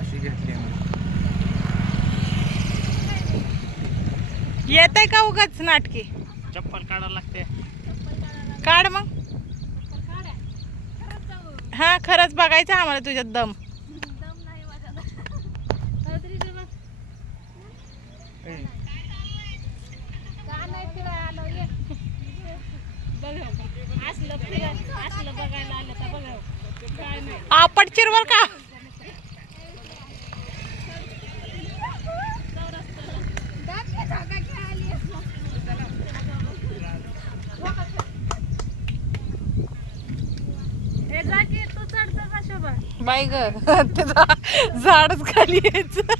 घेतली येत आहे का उगाच नाटकी? चप्पल काढायला लागते. काढ मग. हा खरंच बघायचं आम्हाला तुझ्यात दम. आपट चिरवर का? बाई ग. त्याचा झाडच खाली यायचं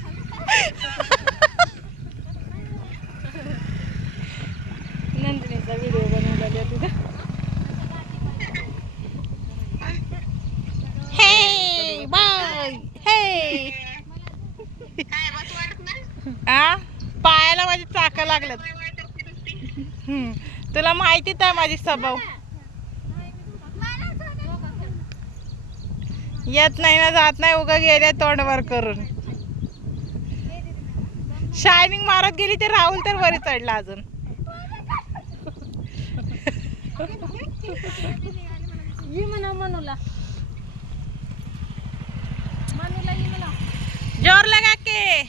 नंदिनीचा व्हिडिओ बनवला तिथं. हे बाय हे आ? पायाला माझी चाक लागल्यात. हम्म. तुला माहितीच आहे माझी स्वभाव. येत नाही ना जात नाही उगा गेल्या तोंडवर करून. शायनिंग मारत गेली ते राहुल तर वरी चढला अजून. ये म्हणा मनूला. मनूला ये म्हणा. जोर लगा के.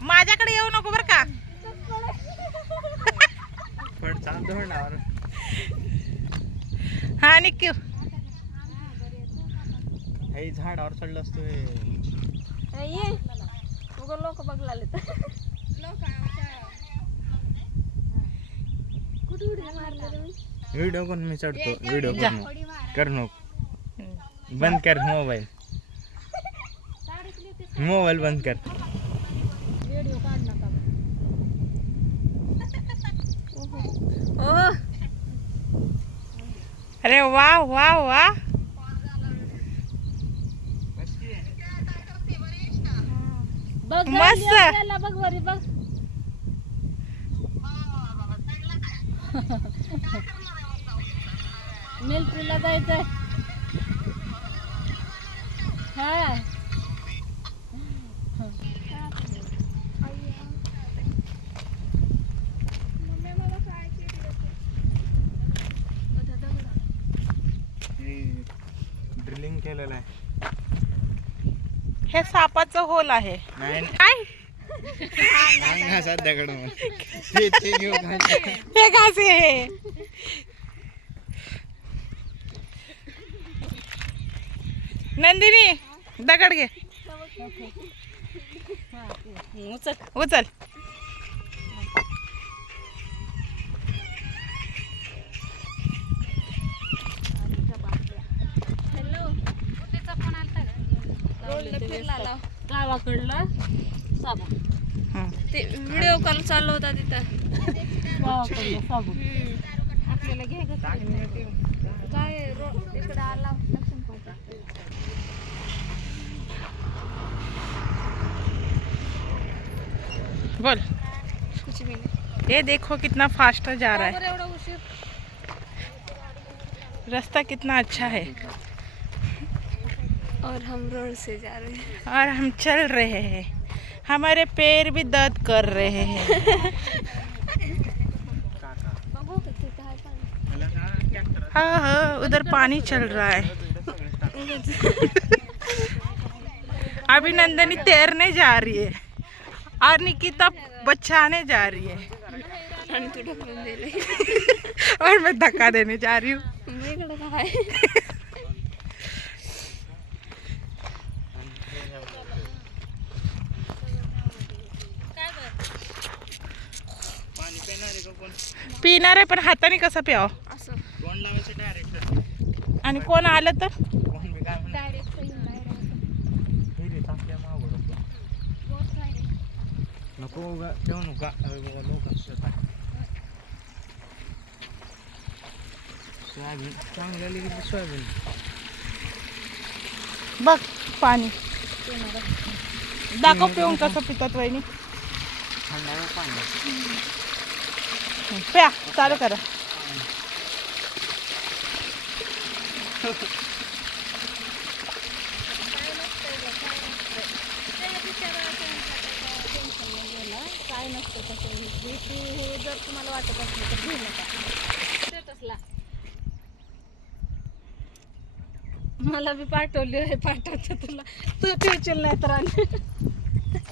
माझ्याकडे येऊ नको बर का. हा निक्यू हे झाडावर चढलं असतो ये. उगा लोक बघला आले तर. कुठे उडी मारलं रे मी? व्हिडिओ कोण मी चढतो व्हिडिओ. करून कर नको. बंद कर मोबाईल. मोबाईल बंद कर. अरे वा वा वा. बघ मस्त. बघ वरी बघ. मिलिटरीला जायचंय. हा. ड्रिलिंग केलेलं आहे. हे सापाचं होल आहे. नाही काय? हे घासे हे नंदिनी दगड घे. उचल उचल. गावाकडला साबा ते व्हिडिओ कॉल चालू होता तिथं गावाकडला साबू आपल्याला घे गं काय रोड इकडे आला लक्षण बोल। कुछ भी नहीं। ये देखो कितना फास्ट जा रहा है। बरं एवढा उशीर रास्ता कितना अच्छा है। और हम रोड से जा रहे हैं। और हम चल रहे हैं। हमारे पैर भी दर्द कर रहे हैं। हाँ हाँ उधर पानी चल रहा है। अभी नंदनी तैरने जा रही है और निकिता बचाने जा रही है। तू और मैं धक्का देने जा रही हूँ। पिणार आहे पण हाताने कसं प्यावं? असं. कोण लावायचं डायरेक्ट आणि कोण आलं तर? बघ पाणी. दाखव पिऊन कसं पितात वहिनी. पाणी. प्या चालू करा. काय नसतं तसं जर तुम्हाला वाटत असेल तर मला बी पाठवली आहे पाठवते तुला. तू चिल नाही तर आणि